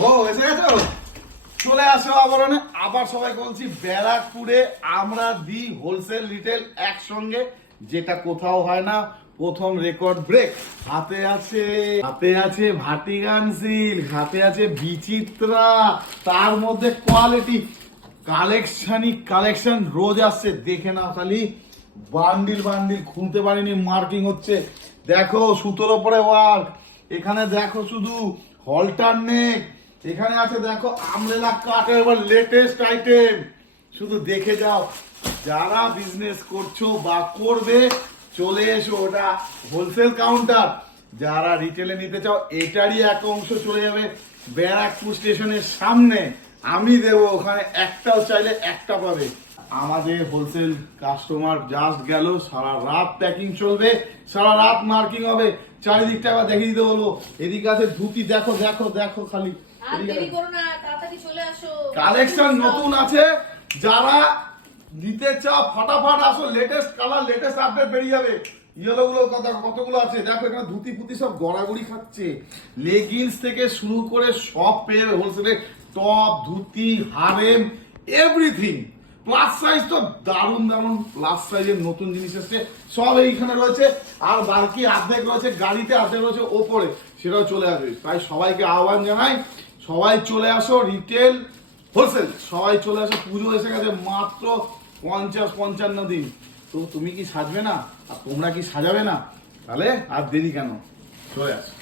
ও এসে গেছো, চলে আসো আবার সবাই বলছি ব্যারাকপুরে আমরা দিই হোলসেল রিটেল একসঙ্গে, যেটা কোথাও হয় না। প্রথম রেকর্ড ব্রেক। হাতে আছে ভাটিগান সিল্ক, হাতে আছে বিচিত্রা, তার মধ্যে কোয়ালিটি কালেকশন রোজ আসছে। দেখে নাও খালি, বান্ডিল খুলতে পারিনি, মার্কিং হচ্ছে। দেখো সুতোর ওপরে ওয়ার্ক, এখানে দেখো শুধু হলটার নেক, এখানে আছে দেখো আমরেলা কাটের এবার লেটেস্ট আইটেম। শুধু দেখে যাও, যারা বিজনেস করছো বা করবে চলে এসো, ওটা হোলসেল কাউন্টার। যারা রিটেলে নিতে চাও এটারই এক অংশ চলে যাবে ব্যারাকপুর স্টেশনের সামনে, আমি দেবো ওখানে, একটাও চাইলে একটা পাবে। আমাদের হোলসেল কাস্টমার জাস্ট গেল, সারা রাত প্যাকিং চলবে, সারা রাত মার্কিং হবে। চারিদিকটা আবার দেখিয়ে দিতে বলবো। এদিকে আছে ধুতি, দেখো দেখো দেখো খালি, কালেকশন নতুন আছে। যারা নিতে চাও ফটাফট আসো, লেটেস্ট কালার লেটেস্ট আপডেট বেরিয়ে যাবে। ইয়েলো গুলো কতগুলো আছে দেখো, এখানে ধুতি ফুতি সব গড়াগড়ি খাচ্ছে। লেগিংস থেকে শুরু করে সব পেয়ে যাবে হোলসেলে। Top, dhoti, harem, everything. Plus size তো দারুণ প্লাস সাইজের নতুন জিনিস এসছে, সব এইখানে রয়েছে। আর বাকি অর্ধেক রয়েছে গাড়িতে, অর্ধেক রয়েছে ওপরে, সেটাও চলে আসবে। তাই সবাইকে আহ্বান জানাই, সবাই চলে আসো, রিটেল হোলসেল সবাই চলে আসো। পুজো এসে গেছে মাত্র 50-55 দিন। তো তুমি কি সাজবে না, আর তোমরা কি সাজাবে না? তাহলে আর দেরি কেন, চলে আসো।